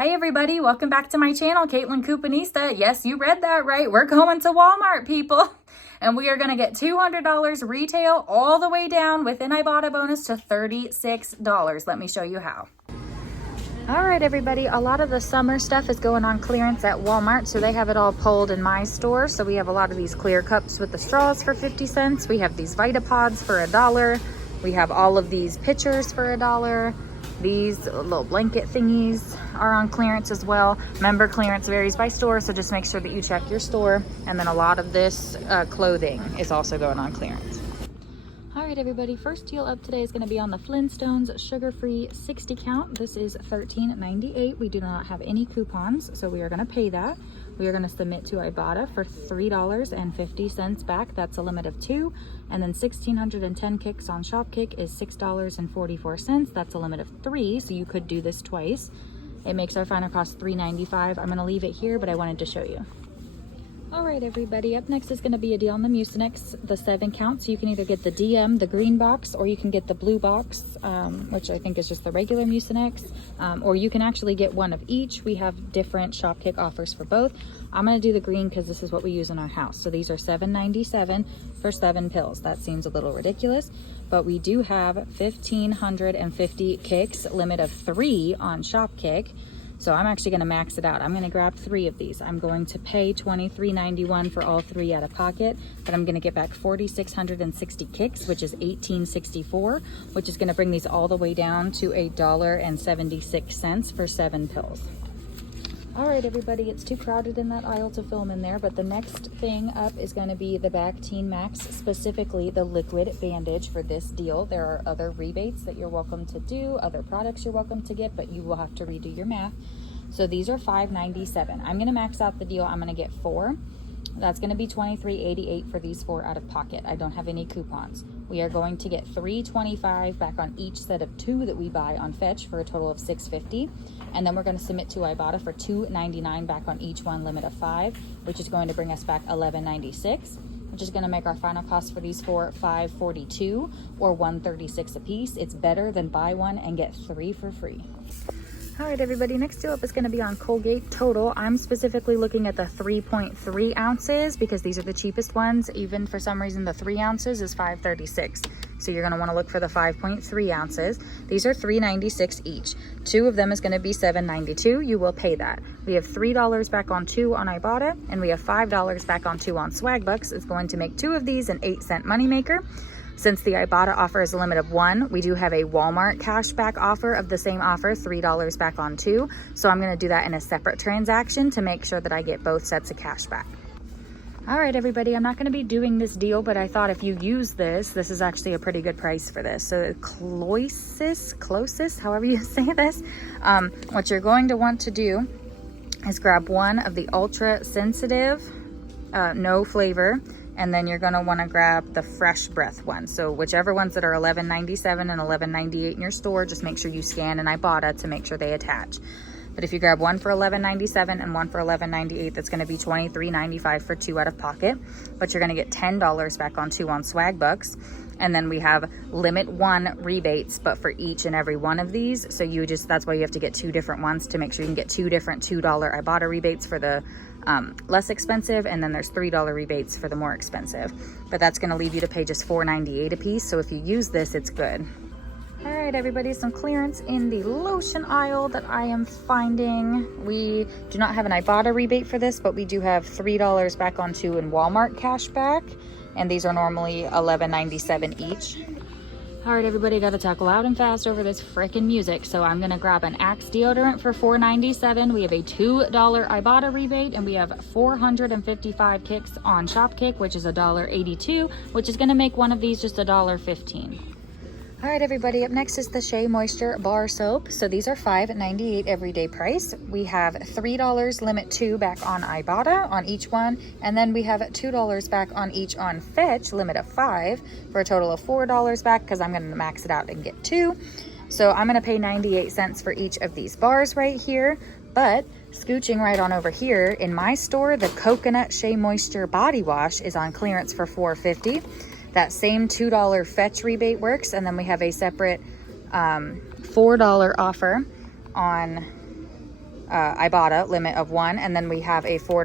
Hi everybody, welcome back to my channel, Caitlin Coupanista. Yes, you read that right. We're going to Walmart, people. And we are going to get $200 retail all the way down within Ibotta bonus to $36. Let me show you how. All right, everybody, a lot of the summer stuff is going on clearance at Walmart, so they have it all pulled in my store. So we have a lot of these clear cups with the straws for 50 cents. We have these Vitapods for $1. We have all of these pitchers for $1. These little blanket thingies are on clearance as well. Member clearance varies by store, so just make sure that you check your store. And then a lot of this clothing is also going on clearance. All right, everybody, first deal up today is going to be on the Flintstones sugar-free 60 count. This is $13.98. We do not have any coupons, so we are going to pay that. We are going to submit to Ibotta for $3.50 back. That's a limit of 2. And then 1,610 kicks on Shopkick is $6.44. That's a limit of 3, so you could do this twice. It makes our final cost $3.95. I'm going to leave it here, but I wanted to show you. All right, everybody, up next is going to be a deal on the Mucinex, the 7 count. So you can either get the DM, the green box, or you can get the blue box, which I think is just the regular Mucinex, or you can actually get one of each. We have different Shopkick offers for both. I'm going to do the green because this is what we use in our house. So these are $7.97 for 7 pills. That seems a little ridiculous, but we do have 1,550 kicks, limit of 3 on Shopkick. So I'm actually going to max it out. I'm going to grab 3 of these. I'm going to pay $23.91 for all 3 out of pocket, but I'm going to get back 4,660 kicks, which is $18.64, which is going to bring these all the way down to $1.76 for 7 pills. All right, everybody, it's too crowded in that aisle to film in there, but the next thing up is going to be the Bactine Max, specifically the liquid bandage for this deal. There are other rebates that you're welcome to do, other products you're welcome to get, but you will have to redo your math. So these are $5.97. I'm going to max out the deal. I'm going to get 4. That's going to be $23.88 for these 4 out of pocket. I don't have any coupons. We are going to get $3.25 back on each set of 2 that we buy on Fetch for a total of $6.50. And then we're going to submit to Ibotta for $2.99 back on each one, limit of 5, which is going to bring us back $11.96, which is going to make our final cost for these 4 $5.42 or $1.36 a piece. It's better than buy 1 and get 3 for free. All right, everybody, next deal up is going to be on Colgate Total. I'm specifically looking at the 3.3 ounces because these are the cheapest ones. Even for some reason, the 3 ounces is $5.36. So you're going to want to look for the 5.3 ounces. These are $3.96 each. 2 of them is going to be $7.92. You will pay that. We have $3 back on 2 on Ibotta, and we have $5 back on 2 on Swagbucks. It's going to make 2 of these an 8-cent moneymaker. Since the Ibotta offer is a limit of 1, we do have a Walmart cashback offer of the same offer, $3 back on 2. So I'm going to do that in a separate transaction to make sure that I get both sets of cash back. All right, everybody, I'm not going to be doing this deal, but I thought if you use this is actually a pretty good price for this. So Closis, however you say this, what you're going to want to do is grab one of the ultra sensitive, no flavor, and then you're going to want to grab the fresh breath one. So whichever ones that are $11.97 and $11.98 in your store, just make sure you scan an Ibotta to make sure they attach. But if you grab one for $11.97 and one for $11.98, that's going to be $23.95 for 2 out of pocket. But you're going to get $10 back on 2 on Swagbucks. And then we have limit 1 rebates, but for each and every one of these. So that's why you have to get 2 different ones to make sure you can get 2 different $2 Ibotta rebates for the less expensive, and then there's $3 rebates for the more expensive. But that's going to leave you to pay just $4.98 a piece. So if you use this, it's good. All right, everybody, some clearance in the lotion aisle that I am finding. We do not have an Ibotta rebate for this, but we do have $3 back on 2 in Walmart cash back, and these are normally $11.97 each. All right, everybody, got to talk loud and fast over this frickin' music, so I'm going to grab an Axe deodorant for $4.97. We have a $2 Ibotta rebate, and we have 455 kicks on Shopkick, which is $1.82, which is going to make one of these just $1.15. All right, everybody, up next is the Shea Moisture Bar Soap. So these are $5.98 everyday price. We have $3 limit 2 back on Ibotta on each one, and then we have $2 back on each on Fetch, limit of 5, for a total of $4 back because I'm going to max it out and get 2. So I'm going to pay 98 cents for each of these bars right here. But scooching right on over here in my store, the Coconut Shea Moisture Body Wash is on clearance for $4.50. That same $2 Fetch rebate works, and then we have a separate $4 offer on Ibotta limit of 1, and then we have a $4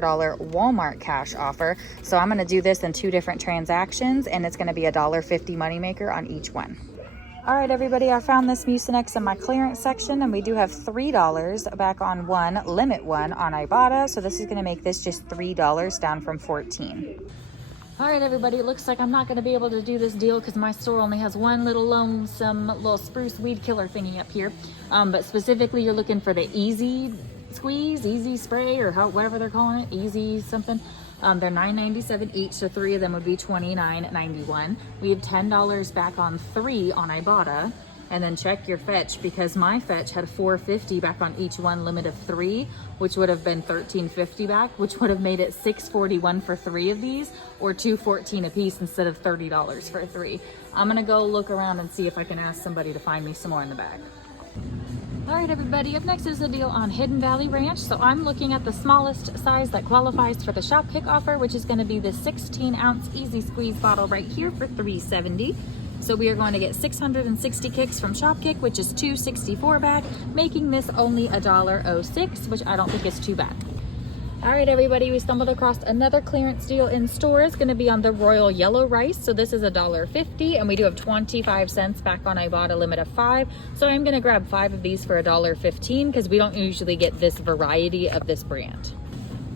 Walmart cash offer. So I'm going to do this in 2 different transactions, and it's going to be a $1.50 moneymaker on each one. All right, everybody, I found this Mucinex in my clearance section, and we do have $3 back on 1, limit 1 on Ibotta. So this is going to make this just $3 down from 14. All right, everybody, it looks like I'm not going to be able to do this deal because my store only has one little lonesome little spruce weed killer thingy up here. But specifically, you're looking for the Easy Squeeze, Easy Spray, or whatever they're calling it, Easy something. They're $9.97 each, so 3 of them would be $29.91. We have $10 back on 3 on Ibotta. And then check your fetch, because my fetch had $4.50 back on each one, limit of 3, which would have been $13.50 back, which would have made it $6.41 for 3 of these, or $2.14 a piece instead of $30 for 3. I'm gonna go look around and see if I can ask somebody to find me some more in the bag. All right, everybody, up next is a deal on Hidden Valley Ranch. So I'm looking at the smallest size that qualifies for the Shop Kick offer, which is going to be the 16-ounce Easy Squeeze bottle right here for $3.70. So we are going to get 660 kicks from Shop Kick, which is $2.64 back, making this only $1.06, which I don't think is too bad. All right, everybody, we stumbled across another clearance deal in store. It's going to be on the Royal Yellow Rice. So this is $1.50, and we do have 25 cents back on Ibotta, limit of 5. So I'm going to grab 5 of these for $1.15 because we don't usually get this variety of this brand.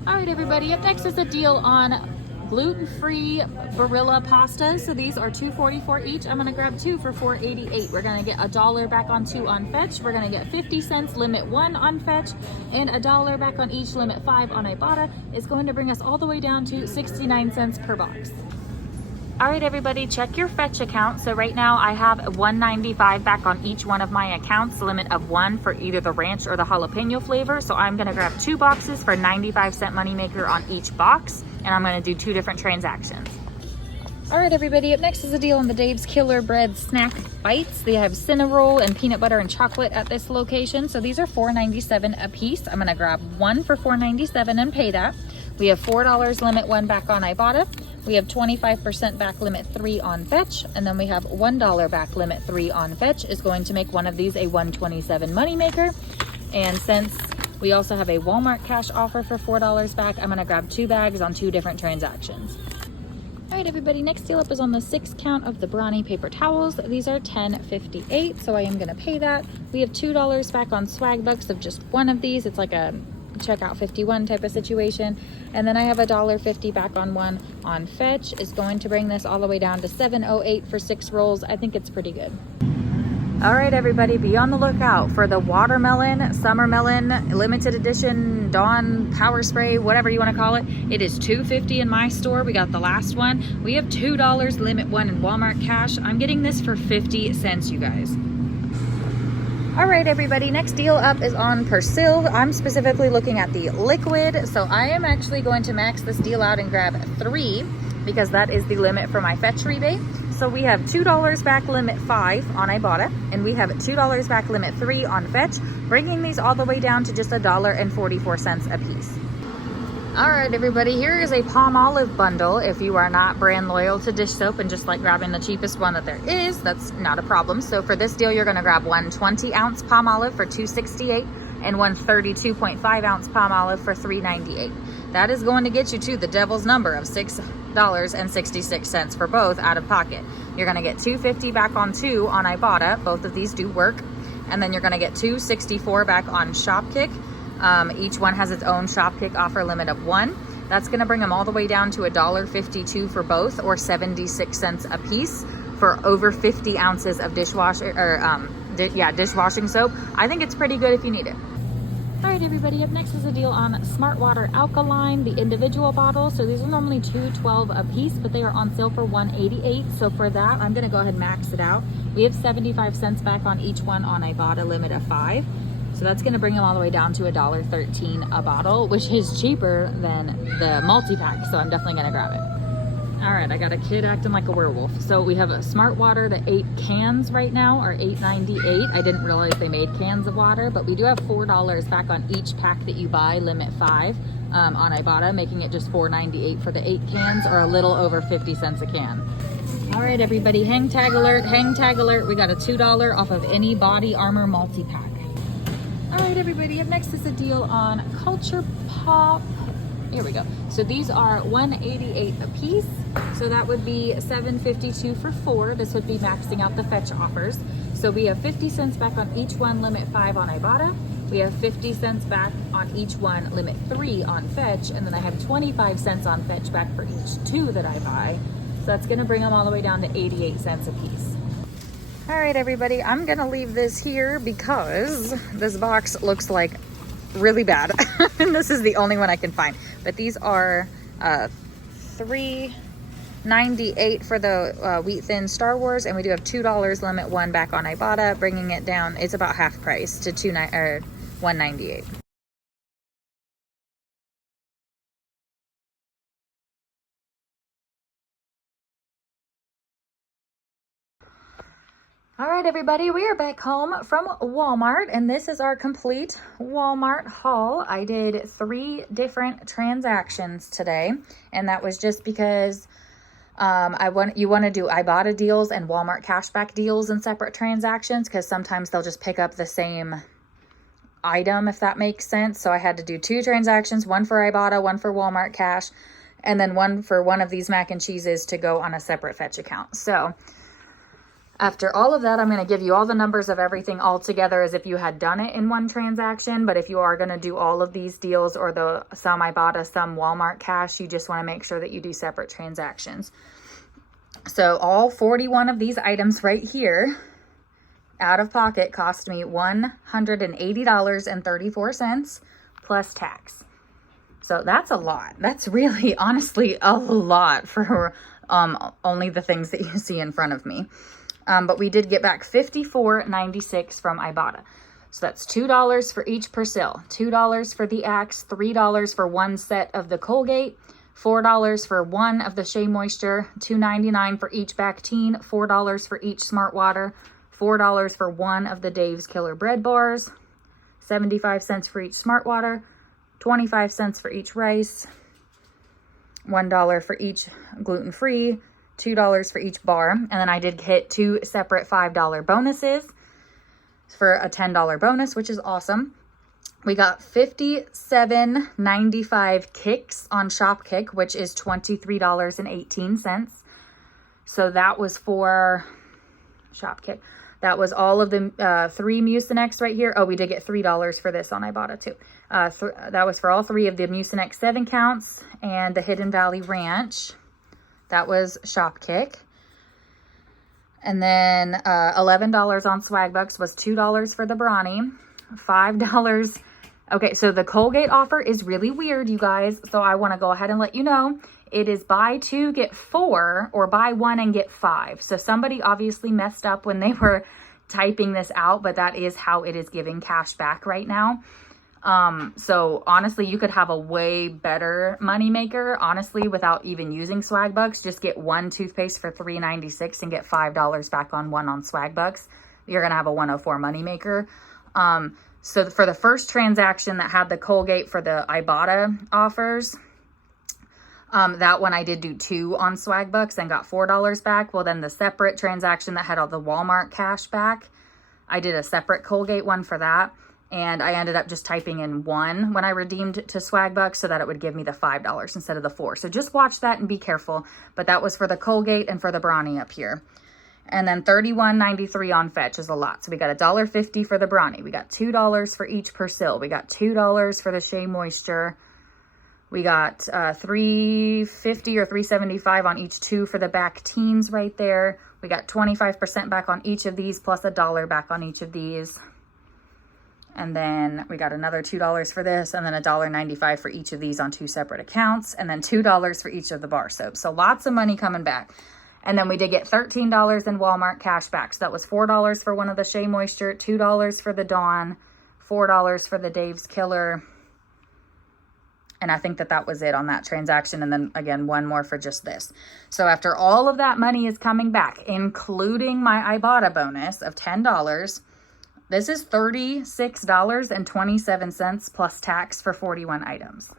All right, everybody, up next is a deal on gluten-free Barilla pastas. So these are $2.44 each. I'm gonna grab 2 for $4.88. We're gonna get $1 back on 2 on fetch. We're gonna get 50 cents limit 1 on fetch, and $1 back on each limit 5 on Ibotta is going to bring us all the way down to 69 cents per box. All right, everybody, check your fetch account. So right now I have $1.95 back on each one of my accounts, limit of 1 for either the ranch or the jalapeno flavor. So I'm gonna grab 2 boxes for 95-cent moneymaker on each box, and I'm gonna do 2 different transactions. All right, everybody, up next is a deal on the Dave's Killer Bread Snack Bites. They have Cinnarol and peanut butter and chocolate at this location. So these are $4.97 a piece. I'm gonna grab 1 for $4.97 and pay that. We have $4 limit 1 back on Ibotta. We have 25% back limit 3 on fetch, and then we have $1 back limit 3 on fetch is going to make one of these a $1.27 moneymaker. And since we also have a Walmart cash offer for $4 back, I'm gonna grab 2 bags on 2 different transactions. All right, everybody, next deal up is on the 6 count of the Brawny paper towels. These are $10.58, so I am gonna pay that. We have $2 back on swag bucks of just 1 of these. It's like a checkout 51 type of situation. And then I have $1.50 back on 1 on fetch is going to bring this all the way down to $7.08 for 6 rolls. I think it's pretty good. All right, everybody, be on the lookout for the watermelon, summer melon, limited edition, Dawn Power Spray, whatever you want to call it. It is $2.50 in my store. We got the last one. We have $2 limit 1 in Walmart cash. I'm getting this for 50 cents, you guys. All right, everybody, next deal up is on Persil. I'm specifically looking at the liquid, so I am actually going to max this deal out and grab 3 because that is the limit for my fetch rebate. So we have $2 back limit 5 on Ibotta, and we have $2 back limit 3 on fetch, bringing these all the way down to just $1.44 a piece. All right, everybody, here is a Palmolive bundle. If you are not brand loyal to dish soap and just like grabbing the cheapest one that there is, that's not a problem. So for this deal, you're gonna grab 1 20-ounce Palmolive for $2.68 and 1 32.5-ounce Palmolive for $3.98. That is going to get you to the devil's number of $6.66 for both out of pocket. You're gonna get $2.50 back on 2 on Ibotta. Both of these do work. And then you're gonna get $2.64 back on Shopkick. Each one has its own Shopkick offer limit of 1. That's gonna bring them all the way down to $1.52 for both, or 76 cents a piece for over 50 ounces of dishwashing soap. I think it's pretty good if you need it. All right, everybody, up next is a deal on Smart Water Alkaline, the individual bottles. So these are normally $2.12 a piece, but they are on sale for $1.88. So for that, I'm gonna go ahead and max it out. We have 75 cents back on each one on Ibotta, limit of 5. So that's gonna bring them all the way down to $1.13 a bottle, which is cheaper than the multi-pack, so I'm definitely gonna grab it. All right, I got a kid acting like a werewolf. So we have a Smart Water, the 8 cans right now are $8.98. I didn't realize they made cans of water, but we do have $4 back on each pack that you buy, limit 5 on Ibotta, making it just $4.98 for the 8 cans, or a little over 50 cents a can. All right, everybody, hang tag alert, hang tag alert. We got a $2 off of any Body Armor multi-pack. All right, everybody, up next is a deal on Culture Pop. Here we go. So these are $1.88 a piece. So that would be $7.52 for 4. This would be maxing out the fetch offers. So we have 50 cents back on each one, limit 5 on Ibotta. We have 50 cents back on each one, limit 3 on fetch. And then I have 25 cents on fetch back for each 2 that I buy. So that's gonna bring them all the way down to 88 cents a piece. All right, everybody, I'm gonna leave this here because this box looks like really bad. And this is the only one I can find. But these are $3.98 for the wheat thin Star Wars, and we do have $2 limit 1 back on Ibotta, bringing it down. It's about half price to $1.98. All right, everybody, we are back home from Walmart, and this is our complete Walmart haul. I did 3 different transactions today, and that was just because you want to do Ibotta deals and Walmart cashback deals in separate transactions, because sometimes they'll just pick up the same item, if that makes sense. So I had to do 2 transactions, one for Ibotta, one for Walmart cash, and then one for one of these mac and cheeses to go on a separate fetch account. So after all of that, I'm going to give you all the numbers of everything all together as if you had done it in one transaction. But if you are going to do all of these deals, or some Ibotta, some Walmart cash, you just want to make sure that you do separate transactions. So all 41 of these items right here, out of pocket, cost me $180.34 plus tax. So that's a lot. That's really, honestly, a lot for only the things that you see in front of me. But we did get back $54.96 from Ibotta. So that's $2 for each Persil, $2 for the Axe, $3 for one set of the Colgate, $4 for one of the Shea Moisture, $2.99 for each Bactine, $4 for each Smart Water, $4 for one of the Dave's Killer Bread Bars, 75 cents for each Smart Water, 25 cents for each rice, $1 for each gluten-free, $2 for each bar. And then I did hit 2 separate $5 bonuses for a $10 bonus, which is awesome. We got $57.95 kicks on Shopkick, which is $23.18. So that was for Shopkick. That was all of the 3 Mucinex right here. Oh, we did get $3 for this on Ibotta too. That was for all 3 of the Mucinex 7 counts and the Hidden Valley Ranch. That was Shopkick. And then $11 on Swagbucks was $2 for the Brawny. $5. Okay, so the Colgate offer is really weird, you guys. So I want to go ahead and let you know. It is buy 2, get 4, or buy 1 and get 5. So somebody obviously messed up when they were typing this out, but that is how it is giving cash back right now. So honestly, you could have a way better moneymaker, honestly, without even using Swagbucks. Just get 1 toothpaste for $3.96 and get $5 back on 1 on Swagbucks. You're going to have a $104 moneymaker. So for the first transaction that had the Colgate for the Ibotta offers, that one I did do 2 on Swagbucks and got $4 back. Well, then the separate transaction that had all the Walmart cash back, I did a separate Colgate one for that. And I ended up just typing in 1 when I redeemed to Swagbucks so that it would give me the $5 instead of the 4. So just watch that and be careful. But that was for the Colgate and for the Brawny up here. And then $31.93 on Fetch is a lot. So we got $1.50 for the Brawny. We got $2 for each Persil. We got $2 for the Shea Moisture. We got $3.50 or $3.75 on each 2 for the Bactines right there. We got 25% back on each of these plus $1 back on each of these. And then we got another $2 for this, and then $1.95 for each of these on 2 separate accounts, and then $2 for each of the bar soaps. So lots of money coming back. And then we did get $13 in Walmart cash back. So that was $4 for one of the Shea Moisture, $2 for the Dawn, $4 for the Dave's Killer. And I think that was it on that transaction. And then again, 1 more for just this. So after all of that money is coming back, including my Ibotta bonus of $10, this is $36.27 plus tax for 41 items.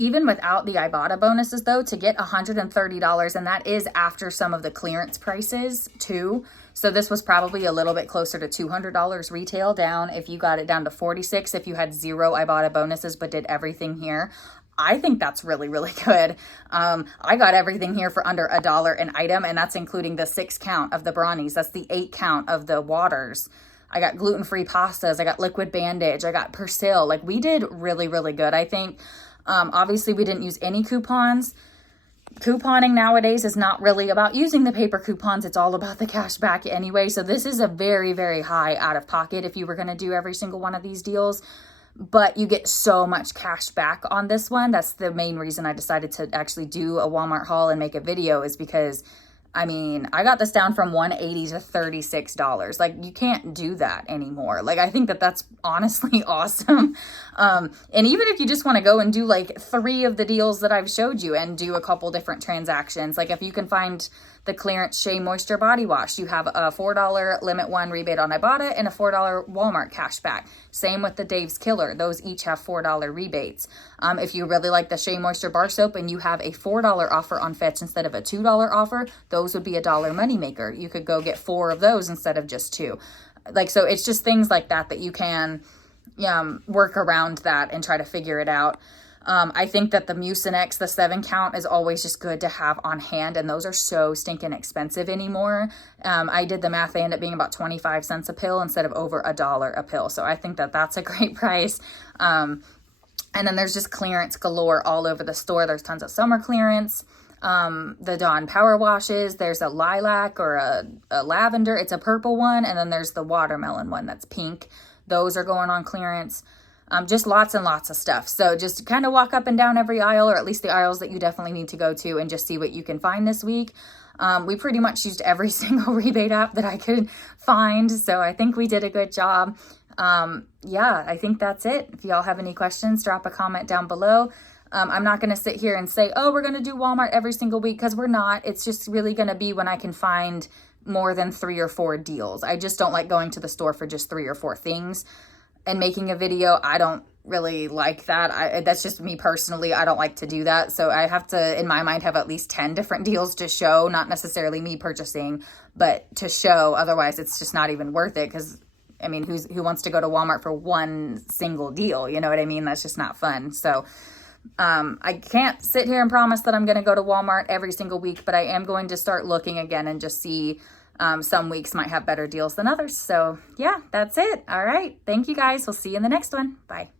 Even without the Ibotta bonuses though, to get $130, and that is after some of the clearance prices too. So this was probably a little bit closer to $200 retail down if you got it down to 46 if you had 0 Ibotta bonuses but did everything here. I think that's really, really good. I got everything here for under $1 an item, and that's including the 6 count of the brownies. That's the 8 count of the waters. I got gluten-free pastas. I got liquid bandage. I got Persil. Like, we did really, really good, I think. Obviously, we didn't use any coupons. Couponing nowadays is not really about using the paper coupons. It's all about the cash back anyway. So this is a very, very high out of pocket if you were going to do every single one of these deals. But you get so much cash back on this one. That's the main reason I decided to actually do a Walmart haul and make a video, is because I mean, I got this down from $180 to $36. Like, you can't do that anymore. Like, I think that that's honestly awesome. And even if you just want to go and do like 3 of the deals that I've showed you and do a couple different transactions, like if you can find the clearance Shea Moisture Body Wash, you have a $4 limit 1 rebate on Ibotta and a $4 Walmart cashback. Same with the Dave's Killer. Those each have $4 rebates. If you really like the Shea Moisture Bar Soap and you have a $4 offer on Fetch instead of a $2 offer, those would be a $1 moneymaker. You could go get 4 of those instead of just 2. Like, so it's just things like that that you can work around that and try to figure it out. I think that the Mucinex, the 7 count, is always just good to have on hand, and those are so stinking expensive anymore. I did the math, they end up being about 25 cents a pill instead of over $1 a pill. So I think that that's a great price. And then there's just clearance galore all over the store. There's tons of summer clearance. The Dawn Power Washes, there's a lilac or a lavender, it's a purple one, and then there's the watermelon one that's pink. Those are going on clearance. Just lots and lots of stuff. So just kind of walk up and down every aisle, or at least the aisles that you definitely need to go to, and just see what you can find this week. We pretty much used every single rebate app that I could find, so I think we did a good job. Yeah, I think that's it. If y'all have any questions, drop a comment down below. I'm not going to sit here and say, oh, we're going to do Walmart every single week, because we're not. It's just really going to be when I can find more than 3 or 4 deals. I just don't like going to the store for just 3 or 4 things and making a video. I don't really like that. That's just me personally. I don't like to do that. So I have to, in my mind, have at least 10 different deals to show, not necessarily me purchasing, but to show. Otherwise, it's just not even worth it, because I mean, who wants to go to Walmart for one single deal? You know what I mean? That's just not fun. So I can't sit here and promise that I'm going to go to Walmart every single week, but I am going to start looking again and just see. Some weeks might have better deals than others. So yeah, that's it. All right. Thank you guys. We'll see you in the next one. Bye.